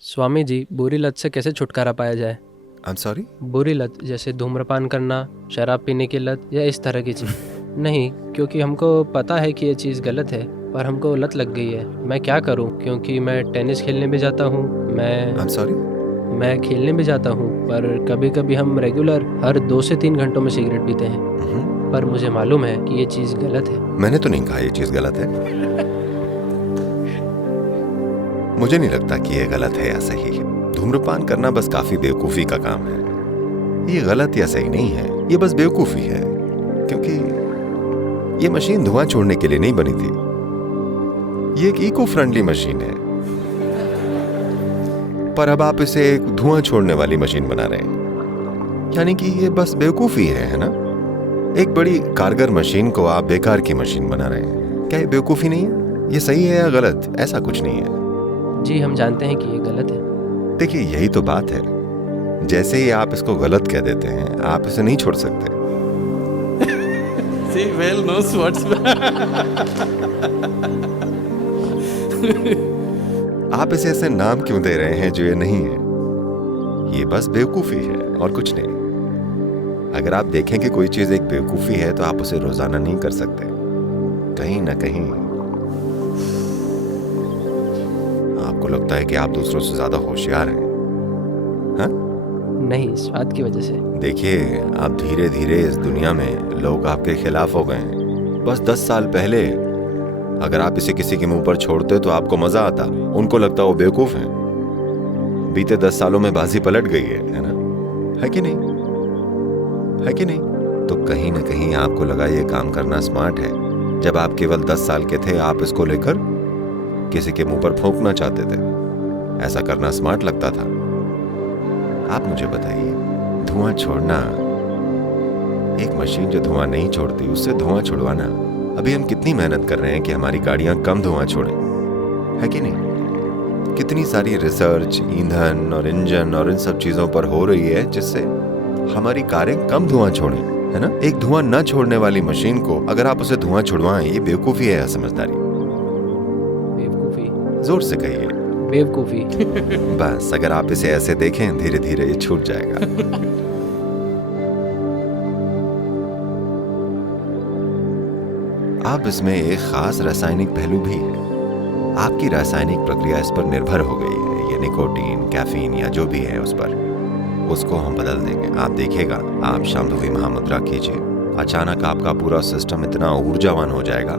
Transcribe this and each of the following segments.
स्वामी जी, बुरी लत से कैसे छुटकारा पाया जाए? I am sorry. बुरी लत जैसे धूम्रपान करना, शराब पीने की लत या इस तरह की चीज़। नहीं, क्योंकि हमको पता है कि ये चीज़ गलत है, पर हमको लत लग गई है। मैं क्या करूं? क्योंकि मैं टेनिस खेलने भी जाता हूं, आई एम सॉरी। मैं खेलने भी जाता हूं, पर कभी कभी हम रेगुलर हर 2 से 3 घंटों में सिगरेट पीते हैं। पर मुझे मालूम है कि ये चीज़ गलत है। मैंने तो नहीं कहा ये चीज गलत है। मुझे नहीं लगता कि ये गलत है या सही है। धूम्रपान करना बस काफी बेवकूफी का काम है। ये गलत या सही नहीं है, ये बस बेवकूफी है, क्योंकि ये मशीन धुआं छोड़ने के लिए नहीं बनी थी। ये एक इको फ्रेंडली मशीन है, पर अब आप इसे एक धुआं छोड़ने वाली मशीन बना रहे हैं, यानी कि ये बस बेवकूफी है ना? एक बड़ी कारगर मशीन को आप बेकार की मशीन बना रहे हैं। क्या ये बेवकूफी नहीं है? ये सही है या गलत? ऐसा कुछ नहीं है। जी, हम जानते हैं कि ये गलत है। देखिए, यही तो बात है। जैसे ही आप इसको गलत कह देते हैं, आप इसे नहीं छोड़ सकते। See, well knows what's आप इसे ऐसे नाम क्यों दे रहे हैं जो ये नहीं है? ये बस बेवकूफी है और कुछ नहीं। अगर आप देखें कि कोई चीज एक बेवकूफी है, तो आप उसे रोजाना नहीं कर सकते। कहीं ना कहीं आपको लगता है कि आप दूसरों से ज्यादा होशियार हैं। हाँ? नहीं, स्वाद की वजह से। देखिए, आप धीरे धीरे इस दुनिया में लोग आपके खिलाफ हो गए हैं। बस 10 साल पहले अगर आप इसे किसी के मुंह पर छोड़ते तो आपको मजा आता, उनको लगता वो बेवकूफ हैं। बीते 10 सालों में बाजी पलट गई है ना? है कि नहीं? है कि नहीं? तो कहीं ना कहीं आपको लगा ये काम करना स्मार्ट है। जब आप केवल 10 साल के थे, आप इसको लेकर किसी के मुंह पर फूंकना चाहते थे। ऐसा करना स्मार्ट लगता था। आप मुझे बताइए, धुआं छोड़ना, एक मशीन जो धुआं नहीं छोड़ती, उससे धुआं छुड़वाना। अभी हम कितनी मेहनत कर रहे हैं कि हमारी गाड़ियां कम धुआं छोड़ें, है कि नहीं? कितनी सारी रिसर्च ईंधन और इंजन और इन सब चीजों पर हो रही है, जिससे हमारी कारें कम धुआं छोड़ें, है ना? एक धुआं न छोड़ने वाली मशीन को अगर आप उसे धुआं छुड़वाएं, ये बेवकूफी है या समझदारी? बेवकूफ़ी। जोर से कहिए। बेवकूफ़ी। बस अगर आप इसे ऐसे देखें, धीरे धीरे ये छूट जाएगा। अब इसमें एक खास रासायनिक पहलू भी है। आपकी रासायनिक प्रक्रिया इस पर निर्भर हो गई है। ये निकोटीन, कैफीन या जो भी है उस पर, उसको हम बदल देंगे। आप देखिएगा, आप शांभवी महामुद्रा कीजिए, अचानक आपका पूरा सिस्टम इतना ऊर्जावान हो जाएगा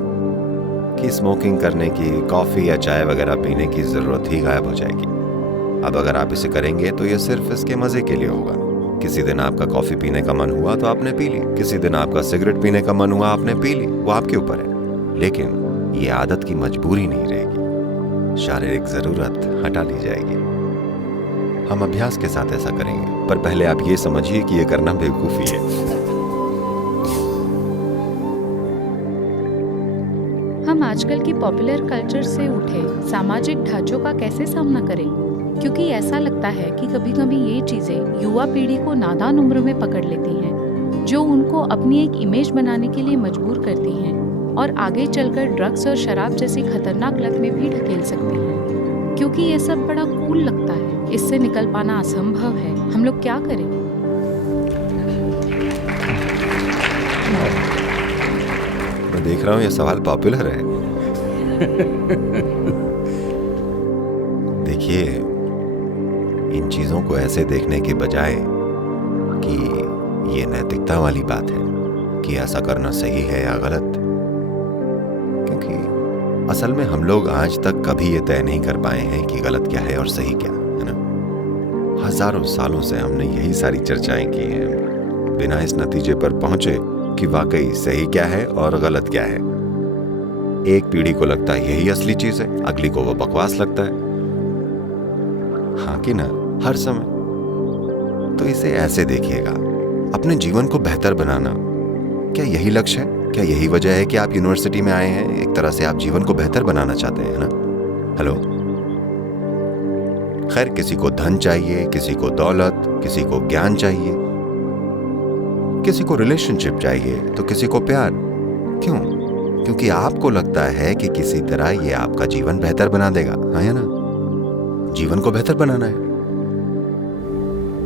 कि स्मोकिंग करने की, कॉफी या चाय वगैरह पीने की जरूरत ही गायब हो जाएगी। अब अगर आप इसे करेंगे तो ये सिर्फ इसके मजे के लिए होगा। किसी दिन आपका कॉफी पीने का मन हुआ तो आपने पी ली, किसी दिन आपका सिगरेट पीने का मन हुआ आपने पी ली, वो आपके ऊपर है। लेकिन ये आदत की मजबूरी नहीं रहेगी, शारीरिक जरूरत हटा ली जाएगी। हम अभ्यास के साथ ऐसा करेंगे, पर पहले आप ये समझिए कि ये करना बेवकूफी है। हम आजकल की पॉपुलर कल्चर से उठे सामाजिक ढांचों का कैसे सामना करें? क्योंकि ऐसा लगता है कि कभी-कभी ये चीजें युवा पीढ़ी को नादान उम्र में पकड़ लेती हैं, जो उनको अपनी एक इमेज बनाने के लिए मजबूर करती हैं और आगे चलकर ड्रग्स और शराब जैसी खतरनाक लत में भी ढकेल सकती हैं। क्योंकि ये सब बड़ा कूल लगता है, इससे निकल पाना असंभव है। हम लोग क्या करें? मैं देख रहा हूँ ये सवाल पॉपुलर है। देखिए, इन चीजों को ऐसे देखने के बजाय कि ये नैतिकता वाली बात है कि ऐसा करना सही है या गलत, क्योंकि असल में हम लोग आज तक कभी ये तय नहीं कर पाए हैं कि गलत क्या है और सही क्या है ना? हजारों सालों से हमने यही सारी चर्चाएं की हैं, बिना इस नतीजे पर पहुंचे कि वाकई सही क्या है और गलत क्या है। एक पीढ़ी को लगता है यही असली चीज है, अगली को वो बकवास लगता है। हाँ कि ना? हर समय। तो इसे ऐसे देखिएगा, अपने जीवन को बेहतर बनाना, क्या यही लक्ष्य है? क्या यही वजह है कि आप यूनिवर्सिटी में आए हैं? एक तरह से आप जीवन को बेहतर बनाना चाहते हैं ना? हेलो? खैर, किसी को धन चाहिए, किसी को दौलत, किसी को ज्ञान चाहिए, किसी को रिलेशनशिप चाहिए, तो किसी को प्यार। क्यों? क्योंकि आपको लगता है कि किसी तरह ये आपका जीवन बेहतर बना देगा, हाँ या ना? जीवन को बेहतर बनाना है।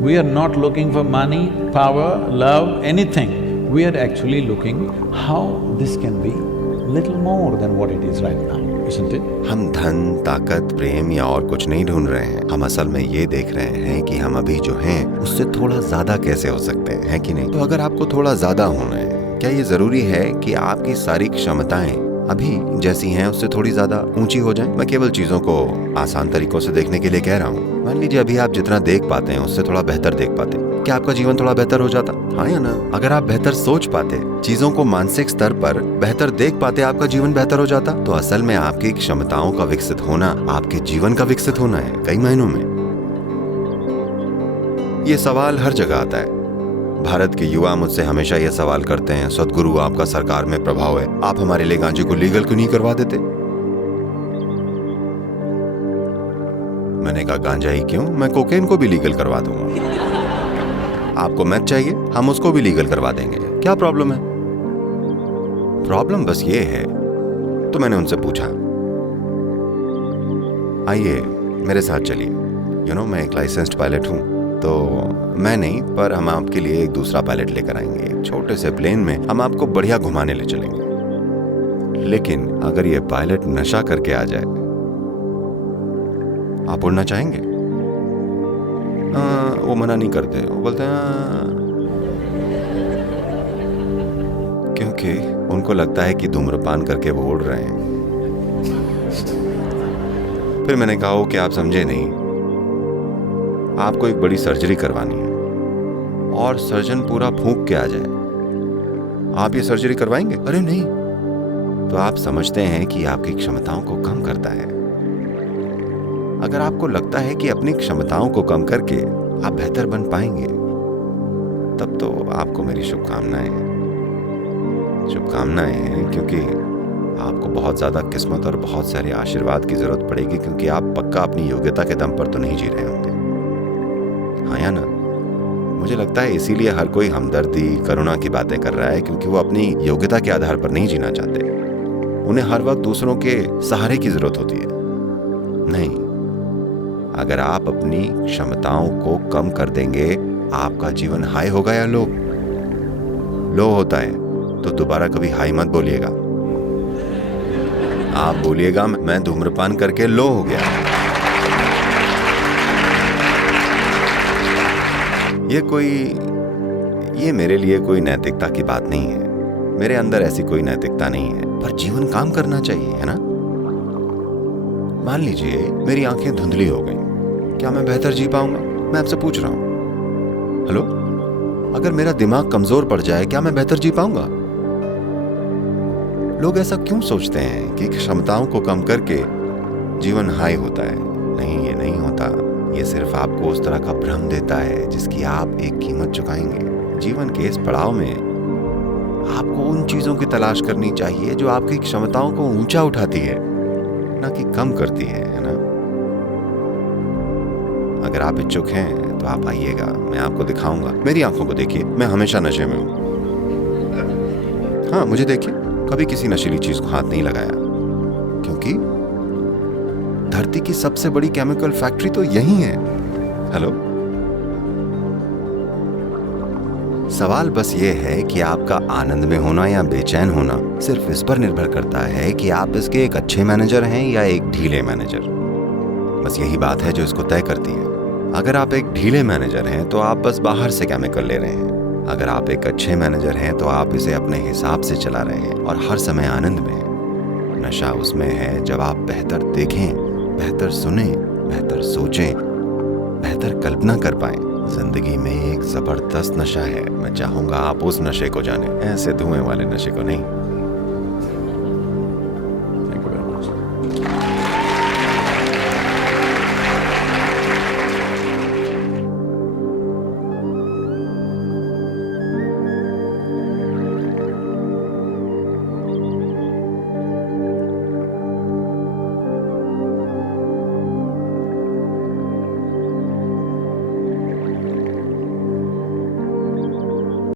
We are not looking for money, power, love, anything. We are actually looking how this can be little more than what it is right now, isn't it? हम धन, ताकत, प्रेम या और कुछ नहीं ढूंढ रहे हैं। हम असल में ये देख रहे हैं कि हम अभी जो हैं उससे थोड़ा ज्यादा कैसे हो सकते हैं, है कि नहीं? तो अगर आपको थोड़ा ज्यादा होना है, क्या ये जरूरी है कि आपकी सारी क्षमताएं अभी जैसी हैं उससे थोड़ी ज्यादा ऊंची हो जाएं? मैं केवल चीजों को आसान तरीकों से देखने के लिए कह रहा हूँ। मान लीजिए अभी आप जितना देख पाते हैं उससे थोड़ा बेहतर देख पाते, क्या आपका जीवन थोड़ा बेहतर हो जाता? हाँ या ना? अगर आप बेहतर सोच पाते, चीजों को मानसिक स्तर पर बेहतर देख पाते, आपका जीवन बेहतर हो जाता। तो असल में आपकी क्षमताओं का विकसित होना आपके जीवन का विकसित होना है, कई महीनों में। ये सवाल हर जगह आता है। भारत के युवा मुझसे हमेशा यह सवाल करते हैं, सदगुरु आपका सरकार में प्रभाव है, आप हमारे लिए गांजे को लीगल क्यों नहीं करवा देते? मैंने कहा गांजा ही क्यों, मैं कोकेन को भी लीगल करवा दूंगा। आपको मैथ चाहिए, हम उसको भी लीगल करवा देंगे, क्या प्रॉब्लम है? प्रॉब्लम बस ये है। तो मैंने उनसे पूछा, आइए मेरे साथ चलिए, मैं एक लाइसेंस्ड पायलट हूं, तो मैं नहीं पर हम आपके लिए एक दूसरा पायलट लेकर आएंगे। एक छोटे से प्लेन में हम आपको बढ़िया घुमाने ले चलेंगे। लेकिन अगर ये पायलट नशा करके आ जाए, आप उड़ना चाहेंगे? वो मना नहीं करते, वो बोलते हैं क्योंकि उनको लगता है कि धूम्रपान करके वो उड़ रहे हैं। फिर मैंने कहा कि आप समझे नहीं, आपको एक बड़ी सर्जरी करवानी है और सर्जन पूरा फूंक के आ जाए, आप ये सर्जरी करवाएंगे? अरे नहीं। तो आप समझते हैं कि आपकी क्षमताओं को कम करता है। अगर आपको लगता है कि अपनी क्षमताओं को कम करके आप बेहतर बन पाएंगे, तब तो आपको मेरी शुभकामनाएं हैं, क्योंकि आपको बहुत ज्यादा किस्मत और बहुत सारे आशीर्वाद की जरूरत पड़ेगी, क्योंकि आप पक्का अपनी योग्यता के दम पर तो नहीं जी रहे होंगे। हाँ या ना? मुझे लगता है इसीलिए हर कोई हमदर्दी, करुणा की बातें कर रहा है, क्योंकि वो अपनी योग्यता के आधार पर नहीं जीना चाहते। उन्हें हर वक्त दूसरों के सहारे की जरूरत होती है। नहीं, अगर आप अपनी क्षमताओं को कम कर देंगे, आपका जीवन हाई होगा या लो? लो होता है तो दोबारा कभी हाई मत बोलिएगा। आप बोलिएगा मैं धूम्रपान करके लो हो गया। ये मेरे लिए कोई नैतिकता की बात नहीं है। मेरे अंदर ऐसी कोई नैतिकता नहीं है, पर जीवन काम करना चाहिए, है ना? मान लीजिए मेरी आंखें धुंधली हो गई, क्या मैं बेहतर जी पाऊंगा? मैं आपसे पूछ रहा हूं। हेलो, अगर मेरा दिमाग कमजोर पड़ जाए, क्या मैं बेहतर जी पाऊंगा? लोग ऐसा क्यों सोचते हैं कि क्षमताओं को कम करके जीवन हाई होता है? नहीं, ये नहीं होता। ये सिर्फ आपको उस तरह का भ्रम देता है जिसकी आप एक कीमत चुकाएंगे। जीवन के इस पड़ाव में आपको उन चीजों की तलाश करनी चाहिए जो आपकी क्षमताओं को ऊंचा उठाती है, ना कि कम करती है ना? अगर आप इच्छुक हैं तो आप आइएगा, मैं आपको दिखाऊंगा। मेरी आंखों को देखिए, मैं हमेशा नशे में हूं। हाँ, मुझे देखिए, कभी किसी नशीली चीज को हाथ नहीं लगाया, क्योंकि धरती की सबसे बड़ी केमिकल फैक्ट्री तो यही है। हेलो, सवाल बस ये है कि आपका आनंद में होना या बेचैन होना सिर्फ इस पर निर्भर करता है कि आप इसके एक अच्छे मैनेजर हैं या एक ढीले मैनेजर। बस यही बात है जो इसको तय करती है। अगर आप एक ढीले मैनेजर हैं तो आप बस बाहर से केमिकल ले रहे हैं। अगर आप एक अच्छे मैनेजर हैं तो आप इसे अपने हिसाब से चला रहे हैं और हर समय आनंद में। नशा उसमें है जब आप बेहतर देखें, बेहतर सुने, बेहतर सोचें, बेहतर कल्पना कर पाएं। जिंदगी में एक जबरदस्त नशा है। मैं चाहूंगा आप उस नशे को जानें, ऐसे धुएं वाले नशे को नहीं।